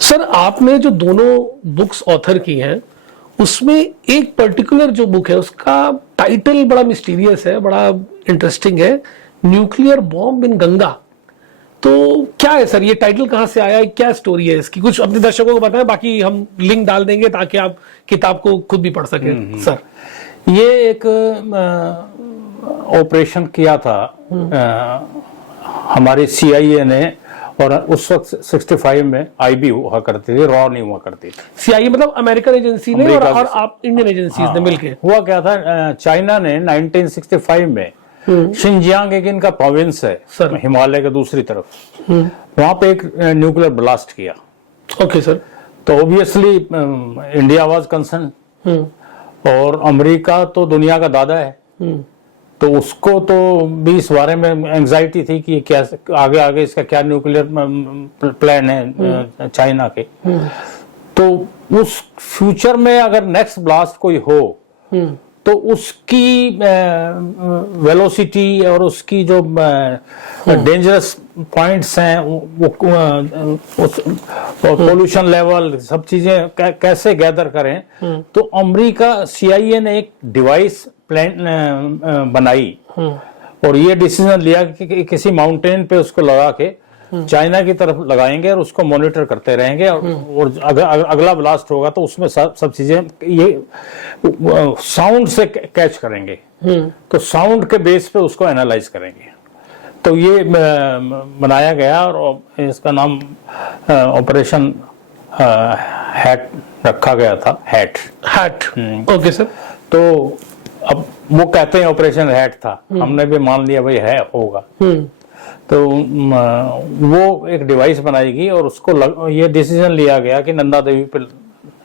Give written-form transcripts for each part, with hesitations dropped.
Sir आपने जो दोनों बुक्स ऑथर की हैं उसमें एक पर्टिकुलर जो बुक है उसका टाइटल बड़ा मिस्टीरियस है, बड़ा इंटरेस्टिंग है, न्यूक्लियर बॉम्ब इन गंगा। तो क्या है सर ये टाइटल, कहाँ से आया है, क्या स्टोरी है इसकी, कुछ अपने दर्शकों को बताएं, बाकी हम लिंक डाल देंगे ताकि आप किताब को खुद भी पढ़ सकें। सर ये एक ऑपरेशन किया था हमारी CIA ने, और उस वक्त 65 में IB हुआ करती थी, रॉ नहीं हुआ करती थी। CIA मतलब अमेरिकन एजेंसी ने और आप इंडियन एजेंसीज ने मिलके। हुआ क्या था, चाइना ने 1965 में शिनजियांग एक इनका प्रोविंस है हिमालय के दूसरी तरफ, वहां पे एक न्यूक्लियर ब्लास्ट किया। Okay sir. तो ऑब्वियसली इंडिया वाज कंसर्न, और अमेरिका तो दुनिया का दादा है, तो उसको तो भी इस बारे में एंजाइटी थी कि क्या आगे आगे इसका क्या न्यूक्लियर प्लान है चाइना के। तो उस फ्यूचर में अगर नेक्स्ट ब्लास्ट कोई हो तो उसकी वेलोसिटी और उसकी जो डेंजरस पॉइंट्स हैं, वो पोल्यूशन लेवल, सब चीजें कैसे गैदर करें। तो अमेरिका CIA ने एक डिवाइस प्लान बनाई और ये डिसीजन लिया कि किसी माउंटेन पे उसको लगा के चाइना की तरफ लगाएंगे और उसको मॉनिटर करते रहेंगे, और अगला ब्लास्ट होगा तो उसमें सब चीजें ये साउंड से कैच करेंगे, तो साउंड के बेस पे उसको एनालाइज करेंगे। तो ये बनाया गया और इसका नाम ऑपरेशन हैट रखा गया था। Hat okay sir. तो अब वो कहते हैं ऑपरेशन हैट था, हमने भी मान लिया भाई है होगा। तो वो एक डिवाइस बनाएगी और उसको ये डिसीजन लिया गया कि नंदा देवी पे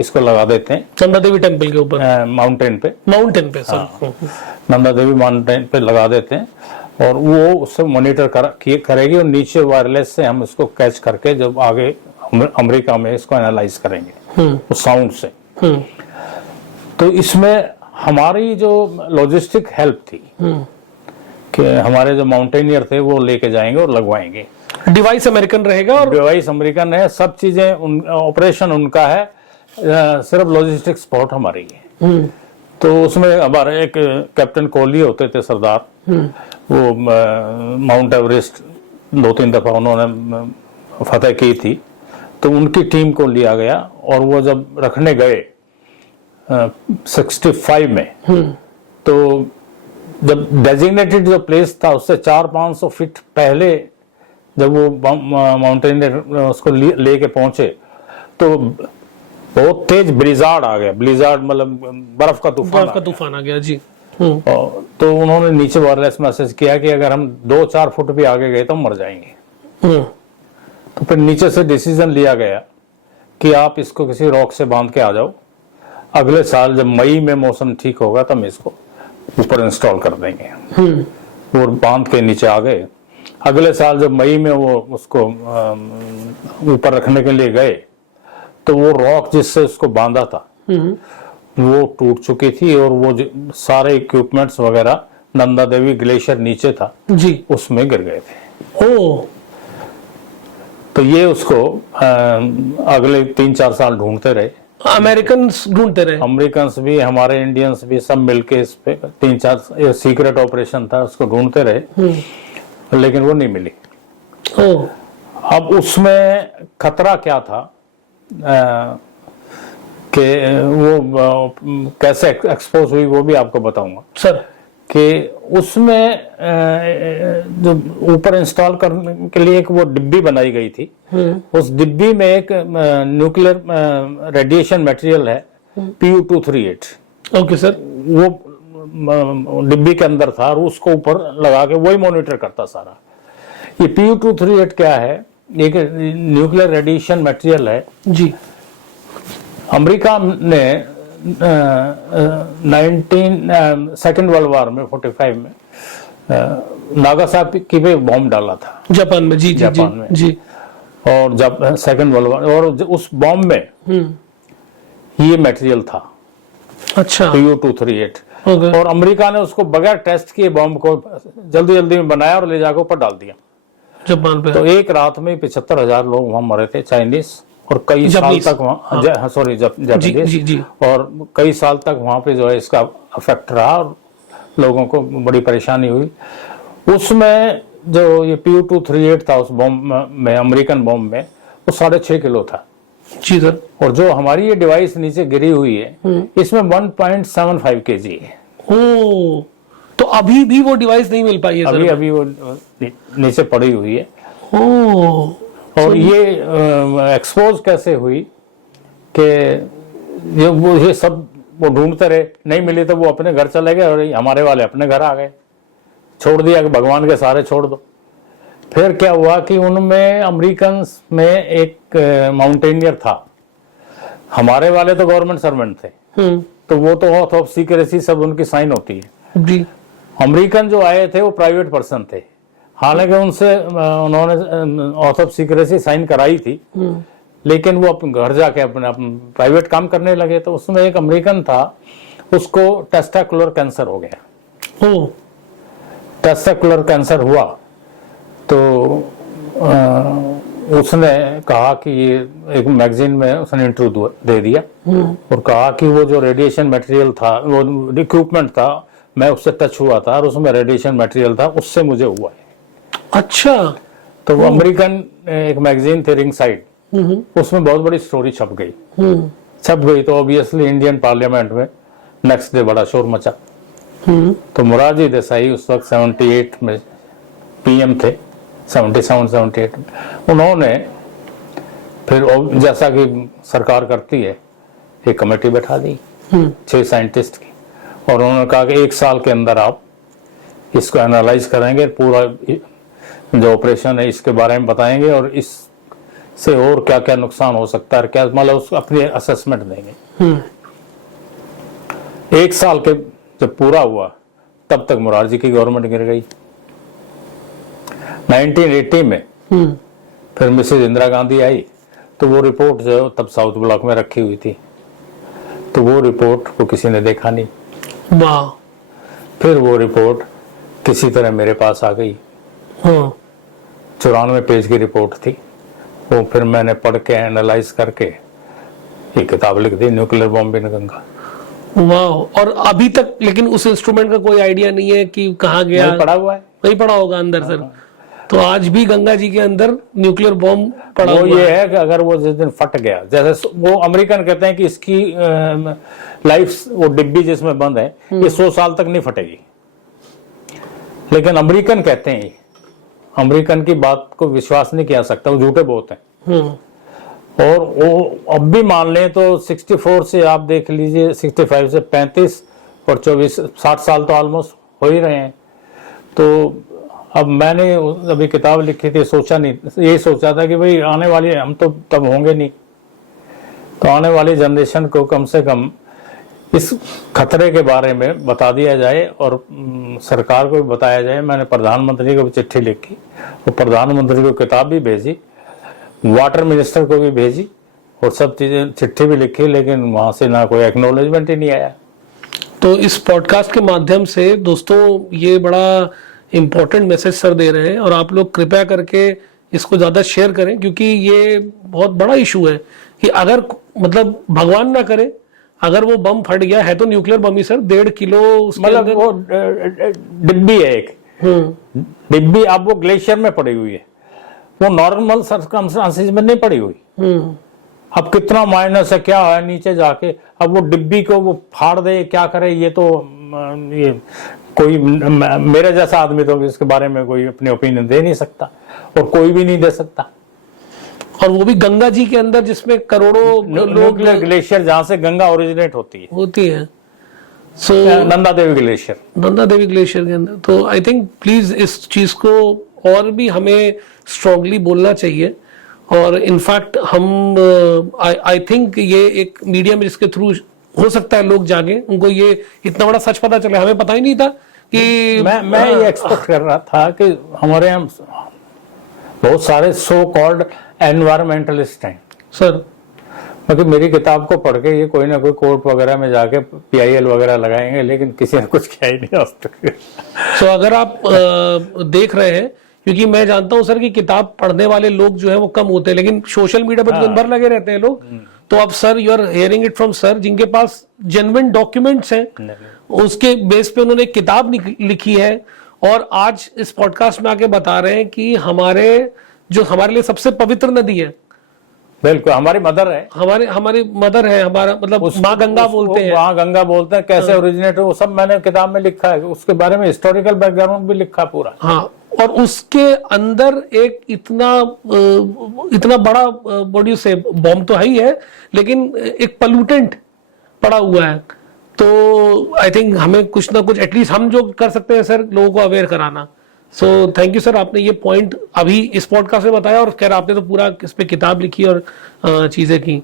इसको लगा देते हैं, नंदा देवी टेम्पल के ऊपर, माउंटेन पे सर। नंदा देवी माउंटेन पे लगा देते हैं और वो उससे मॉनिटर करेगी और नीचे वायरलेस से हम इसको कैच करके जब आगे अमेरिका में इसको एनालाइज करेंगे उस साउंड से। तो इसमें हमारी जो लॉजिस्टिक हेल्प थी कि हमारे जो माउंटेनियर थे वो लेके जाएंगे और लगवाएंगे। डिवाइस अमेरिकन रहेगा और डिवाइस अमेरिकन है, सब चीजें ऑपरेशन उनका है, सिर्फ लॉजिस्टिक सपोर्ट हमारी है। तो उसमें हमारे एक कैप्टन कोहली होते थे सरदार, वो माउंट एवरेस्ट 2-3 दफा उन्होंने फतेह की थी, तो उनकी टीम को लिया गया और वो जब रखने गए 65 में, तो जब डेजिग्नेटेड जो प्लेस था उससे 400-500 फीट पहले जब वो माउंटेनियर उसको लेके पहुंचे तो बहुत तेज ब्लिजार्ड आ गया। ब्लिजार्ड मतलब बर्फ का तूफान आ गया जी। तो उन्होंने नीचे वायरलेस मैसेज किया कि अगर हम 2-4 फुट भी आगे गए तो मर जाएंगे। तो फिर नीचे से डिसीजन लिया गया कि आप इसको किसी रॉक से बांध के आ जाओ, अगले साल जब मई में मौसम ठीक होगा तब इसको ऊपर इंस्टॉल कर देंगे। और बांध के नीचे आ गए। अगले साल जब मई में वो उसको ऊपर रखने के लिए गए तो वो रॉक जिससे उसको बांधा था वो टूट चुकी थी और वो सारे इक्विपमेंट्स वगैरह नंदा देवी ग्लेशियर नीचे था जी, उसमें गिर गए थे। ओ तो ये उसको अगले 3-4 साल ढूंढते रहे, अमेरिकन्स ढूंढते रहे, अमेरिकन्स भी, हमारे इंडियंस भी, सब मिलके इस पे 3-4 सीक्रेट ऑपरेशन था, उसको ढूंढते रहे, लेकिन वो नहीं मिली। अब उसमें खतरा क्या था कि वो कैसे एक्सपोज हुई वो भी आपको बताऊंगा सर। कि उसमें जो ऊपर इंस्टॉल करने के लिए एक वो डिब्बी बनाई गई थी, उस डिब्बी में एक न्यूक्लियर रेडिएशन मटेरियल है Pu-238। Okay sir. वो डिब्बी के अंदर था और उसको ऊपर लगा के वही मॉनिटर करता सारा। ये Pu-238 क्या है, एक न्यूक्लियर रेडिएशन मटेरियल है जी। अमेरिका ने 2nd वर्ल्ड वॉर में 45 में नागासाकी पे बॉम्ब डाला था जापान में। जी जापान में जी। और जब 2nd वर्ल्ड वॉर, और उस बॉम्ब में ये मटेरियल था। अच्छा। Pu-238। और अमेरिका ने उसको बगैर टेस्ट किए बॉम्ब को जल्दी जल्दी में बनाया और ले जाकर ऊपर डाल दिया जापान पे। तो एक रात में 75,000 लोग वहां मरे थे, चाइनीज और कई साल जापानीज। तक वहाँ सॉरी जी जापानीज, जी जी। और कई साल तक वहाँ पे जो है इसका इफेक्ट रहा और लोगों को बड़ी परेशानी हुई। उसमें जो ये PU-238 था उस बॉम्ब में, अमेरिकन बॉम्ब में, वो 6.5 किलो था। जी सर। और जो हमारी ये डिवाइस नीचे गिरी हुई है इसमें 1.75 kg है। ओ, तो अभी भी वो डिवाइस नहीं मिल पाई है सर? अभी वो नीचे पड़ी हुई है। ओ, और ये एक्सपोज कैसे हुई कि ये सब वो ढूंढते रहे, नहीं मिली तो वो अपने घर चले गए और हमारे वाले अपने घर आ गए, छोड़ दिया कि भगवान के सहारे छोड़ दो। फिर क्या हुआ कि उनमें अमेरिकन में एक माउंटेनियर था, हमारे वाले तो गवर्नमेंट सर्वेंट थे, तो वो तो ऑथ ऑफ सीक्रेसी सब उनकी साइन होती है। जी। अमेरिकन जो आए थे वो प्राइवेट पर्सन थे, हालांकि उनसे उन्होंने ऑथ ऑफ सीक्रेसी साइन कराई थी, लेकिन वो अपने घर जाके अपने प्राइवेट काम करने लगे। तो उसमें एक अमेरिकन था, उसको टेस्टाकुलर कैंसर हो गया। ओ, टेस्टाकुलर कैंसर हुआ तो उसने कहा कि ये एक मैगजीन में उसने इंटरव्यू दे दिया और कहा कि वो जो रेडिएशन मटेरियल था, वो इक्विपमेंट था, मैं उससे टच हुआ था और उसमें रेडिएशन मटेरियल था, उससे मुझे हुआ है। अच्छा। तो वो अमेरिकन एक मैगजीन थी रिंग साइड, उसमें बहुत बड़ी स्टोरी छप गई। तो ऑब्वियसली इंडियन पार्लियामेंट में नेक्स्ट डे बड़ा शोर मचा। तो मोरारजी देसाई उस वक्त 78 में PM थे, 77-78 में। उन्होंने फिर जैसा कि सरकार करती है एक कमेटी बैठा दी 6 साइंटिस्ट की, और उन्होंने कहा कि 1 साल के अंदर आप इसको एनालाइज करेंगे, पूरा जो ऑपरेशन है इसके बारे में बताएंगे और इससे और क्या क्या नुकसान हो सकता है, क्या मतलब उसको अपनी असेसमेंट देंगे। 1 साल के जब पूरा हुआ तब तक मोरारजी की गवर्नमेंट गिर गई। 1980 में फिर मिसेज इंदिरा गांधी आई, तो वो रिपोर्ट जो तब साउथ ब्लॉक में रखी हुई थी, तो वो रिपोर्ट को किसी ने देखा नहीं। वाह। फिर वो रिपोर्ट किसी तरह मेरे पास आ गई। 94 पेज की रिपोर्ट थी, वो फिर मैंने पढ़ के एनालाइज करके एक किताब लिख दी, न्यूक्लियर बॉम्ब इन गंगा। वाह। और अभी तक लेकिन उस इंस्ट्रूमेंट का कोई आइडिया नहीं है कि कहाँ गया? पड़ा हुआ है, नहीं पड़ा होगा अंदर सर। तो आज भी गंगा जी के अंदर न्यूक्लियर बॉम्ब पड़ा हुआ ये है कि अगर वो जिस दिन फट गया, जैसे वो अमेरिकन कहते हैं कि इसकी लाइफ, वो डिब्बी जिसमें बंद है ये 100 साल तक नहीं फटेगी, लेकिन अमेरिकन कहते हैं, अमेरिकन की बात को विश्वास नहीं किया सकता, वो झूठे बहुत हैं। और वो अब भी मान लें तो 64 से आप देख लीजिए, 65 से 35 और 24 60 साल तो ऑलमोस्ट हो ही रहे हैं। तो अब मैंने अभी किताब लिखी थी, सोचा नहीं, यही सोचा था कि भाई आने वाली, हम तो तब होंगे नहीं, तो आने वाली जनरेशन को कम से कम इस खतरे के बारे में बता दिया जाए और सरकार को भी बताया जाए। मैंने प्रधानमंत्री को भी चिट्ठी लिखी और प्रधानमंत्री को किताब भी भेजी, वाटर मिनिस्टर को भी भेजी और सब चीजें, चिट्ठी भी लिखी, लेकिन वहां से ना कोई एक्नॉलेजमेंट ही नहीं आया। तो इस पॉडकास्ट के माध्यम से दोस्तों ये बड़ा इम्पोर्टेंट मैसेज सर दे रहे हैं, और आप लोग कृपया करके इसको ज्यादा शेयर करें, क्योंकि ये बहुत बड़ा इशू है कि अगर मतलब भगवान ना करे अगर वो बम फट गया है, तो न्यूक्लियर बम ही सर 1.5 किलो मतलब वो डिब्बी है एक डिब्बी, अब वो ग्लेशियर में पड़ी हुई है, वो नॉर्मल सर्कमस्टेंसेस में नहीं पड़ी हुई। अब कितना माइनस है, क्या है नीचे जाके, अब वो डिब्बी को वो फाड़ दे, क्या करे, ये तो ये कोई मेरे जैसा आदमी तो इसके बारे में कोई अपनी ओपिनियन दे नहीं सकता और कोई भी नहीं दे सकता। और वो भी गंगा जी के अंदर जिसमें करोड़ों लोग, ग्लेशियर जहां से गंगा ओरिजिनेट होती है सो नंदा देवी ग्लेशियर, नंदा देवी ग्लेशियर के अंदर। तो आई थिंक प्लीज इस चीज को और भी हमें स्ट्रांगली बोलना चाहिए, और इनफैक्ट हम आई थिंक ये एक मीडिया में जिसके थ्रू हो सकता है लोग जागे, उनको ये इतना बड़ा सच पता चले, हमें पता ही नहीं था कि मैं ये एक्सपेक्ट कर रहा था कि हमारे यहाँ बहुत सारे सो कॉल्ड एनवायरमेंटलिस्ट हैं सर, मतलब मेरी किताब को पढ़ के ये कोई ना कोई कोर्ट वगैरह में जाके PIL वगैरह लगाएंगे, लेकिन किसी ने कुछ किया ही नहीं आज तक। सो अगर आप देख रहे हैं क्योंकि मैं जानता हूं सर कि किताब पढ़ने वाले लोग जो है वो कम होते हैं, लेकिन सोशल मीडिया पर दिन भर लगे रहते हैं लोग। तो अब sir you are hearing it from sir, जिनके पास जेन्युइन डॉक्यूमेंट्स हैं, उसके बेस पे उन्होंने एक किताब लिखी है और आज इस पॉडकास्ट में आके बता रहे हैं कि हमारे लिए सबसे पवित्र नदी है, बिल्कुल हमारी मदर है, हमारी मदर है, हमारा मतलब माँ गंगा बोलते हैं। माँ गंगा बोलते हैं, कैसे ओरिजिनेट वो सब मैंने किताब में लिखा है, उसके बारे में हिस्टोरिकल बैकग्राउंड भी लिखा पूरा। हाँ, और उसके अंदर एक इतना बड़ा बॉडी से बॉम्ब तो है ही है, लेकिन एक पॉल्यूटेंट पड़ा हुआ है। तो आई थिंक हमें कुछ ना कुछ एटलीस्ट हम जो कर सकते हैं सर, लोगों को अवेयर कराना। सो थैंक यू सर, आपने ये पॉइंट अभी इस पॉडकास्ट में बताया, और खैर आपने तो पूरा इस पे किताब लिखी और चीजें की।